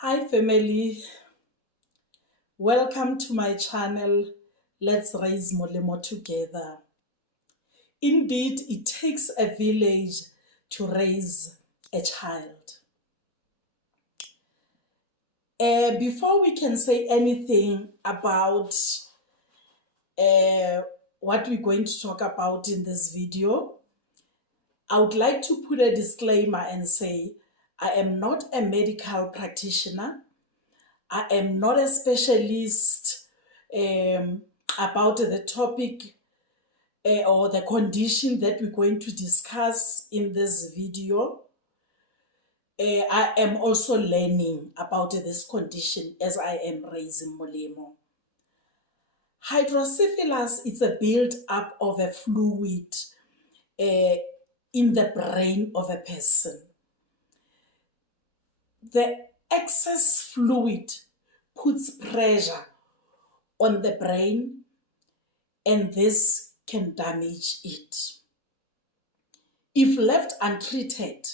Hi family, welcome to my channel. Let's raise Molemo together. Indeed, it takes a village to raise a child. Before we can say anything about what we're going to talk about in this video, I would like to put a disclaimer and say I am not a medical practitioner. I am not a specialist about the topic or the condition that we're going to discuss in this video. I am also learning about this condition as I am raising Molemo. Hydrocephalus is a build-up of a fluid in the brain of a person. The excess fluid puts pressure on the brain, and this can damage it. If left untreated,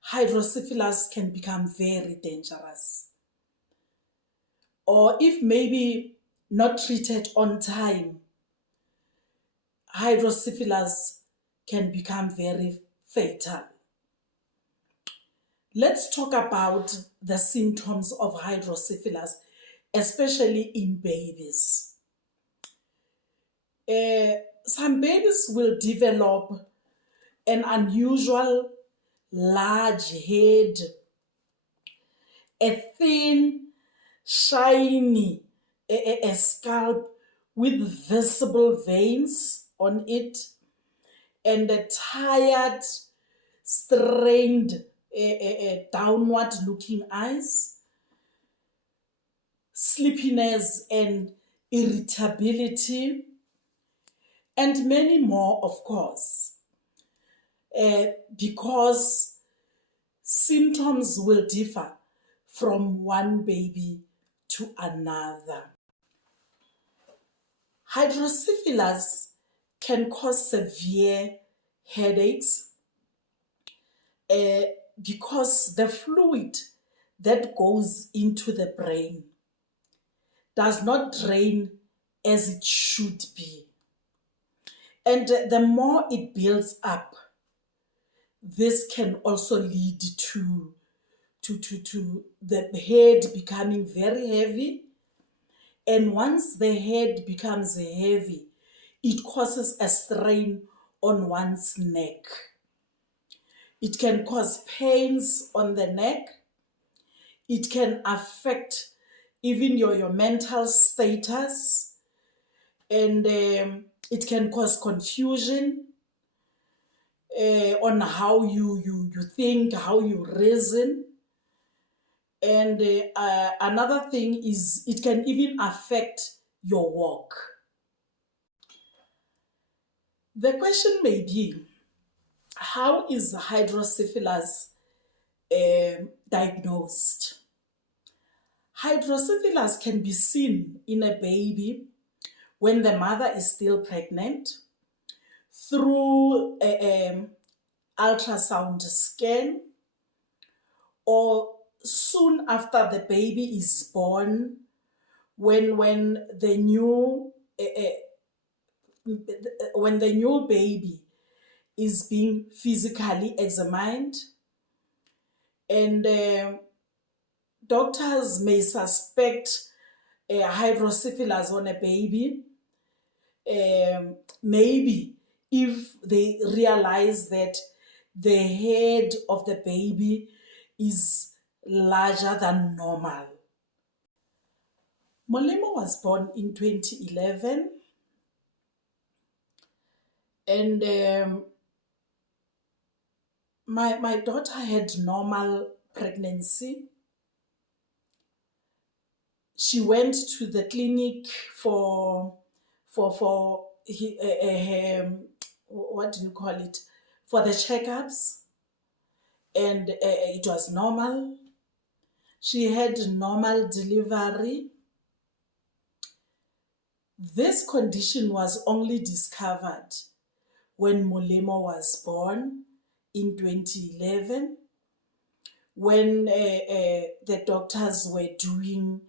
hydrocephalus can become very dangerous. Or if maybe not treated on time, hydrocephalus can become very fatal. Let's talk about the symptoms of hydrocephalus, especially in babies. Some babies will develop an unusual large head, a thin, shiny a scalp with visible veins on it, and a tired, strained, downward looking eyes, sleepiness and irritability, and many more, of course, because symptoms will differ from one baby to another. Hydrocephalus can cause severe headaches because the fluid that goes into the brain does not drain as it should be. And the more it builds up, this can also lead to the head becoming very heavy. And once the head becomes heavy, it causes a strain on one's neck. It can cause pains on the neck. It can affect even your mental status. And it can cause confusion on how you think, how you reason. And another thing is it can even affect your walk. The question may be, how is hydrocephalus diagnosed? Hydrocephalus can be seen in a baby when the mother is still pregnant through an ultrasound scan, or soon after the baby is born, when the new baby is being physically examined, and doctors may suspect hydrocephalus on a baby, maybe if they realize that the head of the baby is larger than normal. Molemo was born in 2011, and my daughter had normal pregnancy. She went to the clinic for what do you call it, for the checkups, and it was normal. She had normal delivery. This condition was only discovered when Molemo was born in 2011, when the doctors were doing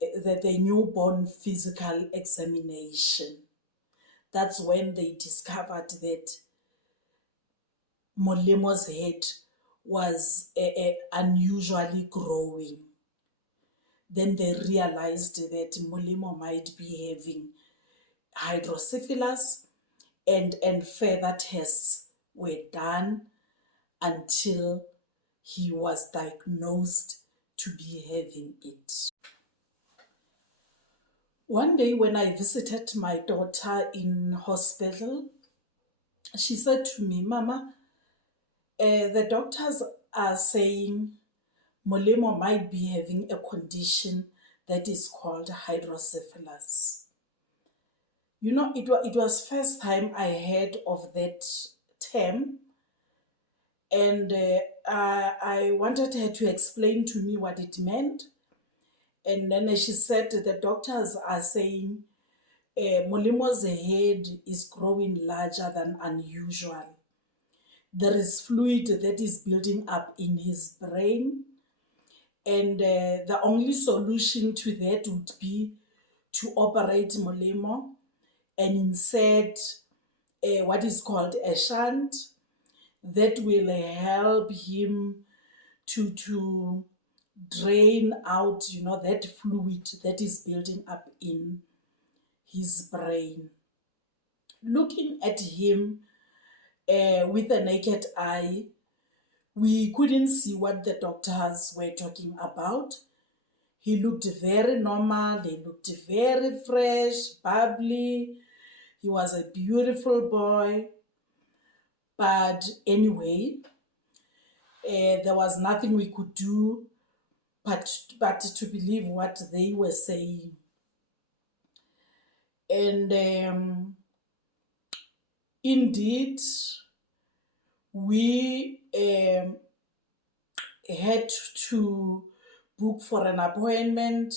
the newborn physical examination. That's when they discovered that Molemo's head was unusually growing. Then they realized that Molemo might be having hydrocephalus, and further tests were done until he was diagnosed to be having it. One day when I visited my daughter in hospital, she said to me, Mama, the doctors are saying Molemo might be having a condition that is called hydrocephalus. You know, it was first time I heard of that term, and I wanted her to explain to me what it meant. And then she said the doctors are saying Molemo's head is growing larger than unusual. There is fluid that is building up in his brain, and the only solution to that would be to operate Molemo and insert what is called a shunt that will help him to drain out, that fluid that is building up in his brain. Looking at him with a naked eye, we couldn't see what the doctors were talking about. He looked very normal, he looked very fresh, bubbly. He was a beautiful boy. But anyway, there was nothing we could do but to believe what they were saying. And indeed, we had to book for an appointment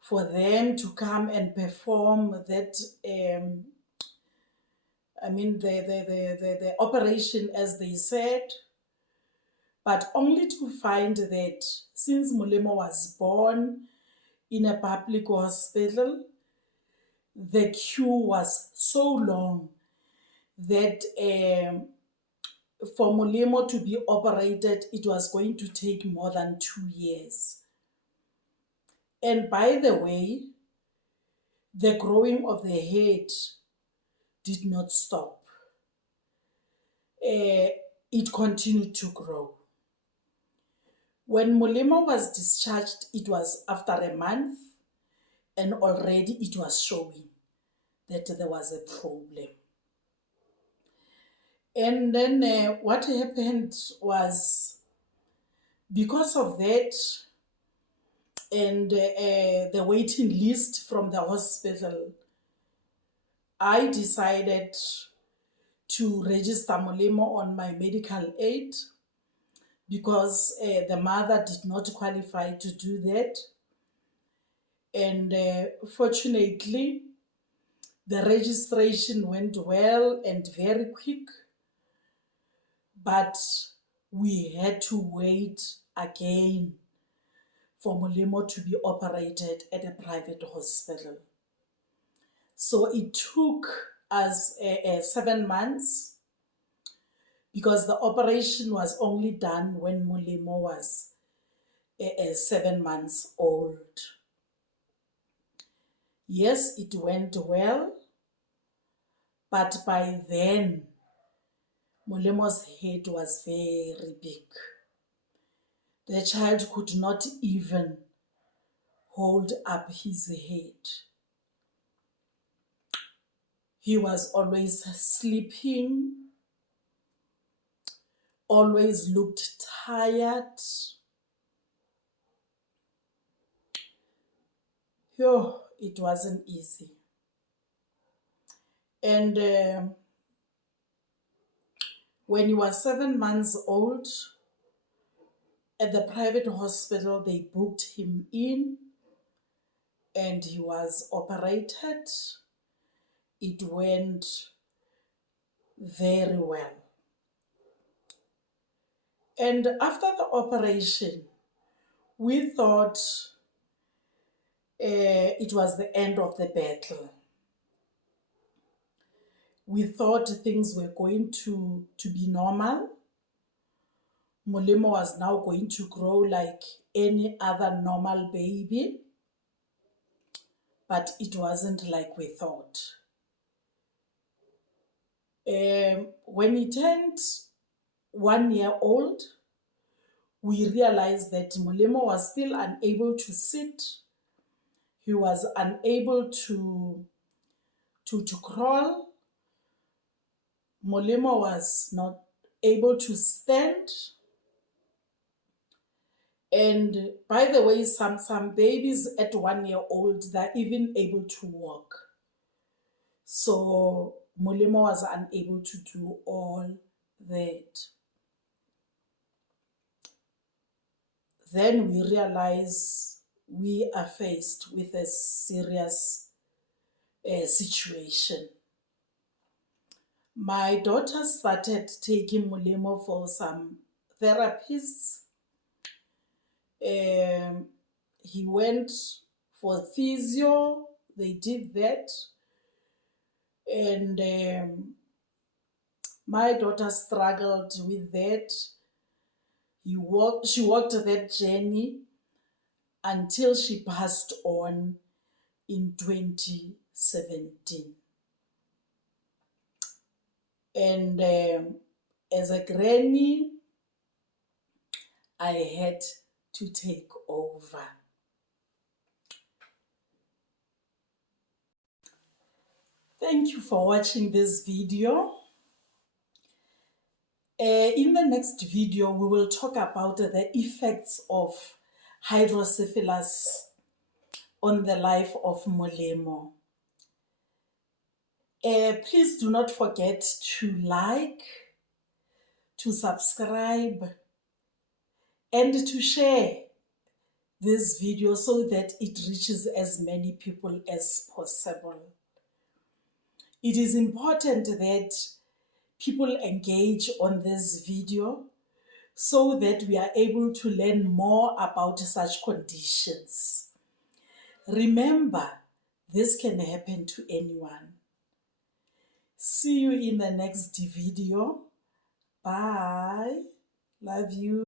for them to come and perform that, the operation, as they said, but only to find that since Molemo was born in a public hospital, the queue was so long that for Molemo to be operated, it was going to take more than 2 years. And by the way, the growing of the head did not stop. It continued to grow. When Molemo was discharged, it was after a month, and already it was showing that there was a problem. And then what happened was, because of that and the waiting list from the hospital, I decided to register Molemo on my medical aid because the mother did not qualify to do that. And fortunately, the registration went well and very quick, but we had to wait again for Molemo to be operated at a private hospital. So it took us 7 months because the operation was only done when Molemo was 7 months old. Yes, it went well, but by then, Molemo's head was very big. The child could not even hold up his head. He was always sleeping, always looked tired. It wasn't easy. And when he was 7 months old, at the private hospital, they booked him in and he was operated. It went very well. And after the operation, we thought it was the end of the battle. We thought things were going to be normal. Molemo was now going to grow like any other normal baby, but it wasn't like we thought. When he turned 1 year old, we realized that Molemo was still unable to sit. He was unable to crawl. Molemo was not able to stand. And by the way, some babies at 1 year old, they're even able to walk. So Molemo was unable to do all that. Then we realize we are faced with a serious situation. My daughter started taking Molemo for some therapists. He went for physio, they did that. And my daughter struggled with that. She walked that journey until she passed on in 2017. And as a granny, I had to take over. Thank you for watching this video. In the next video, we will talk about the effects of hydrocephalus on the life of Molemo. Please do not forget to like, to subscribe, and to share this video so that it reaches as many people as possible. It is important that people engage on this video so that we are able to learn more about such conditions. Remember, this can happen to anyone. See you in the next video. Bye. Love you.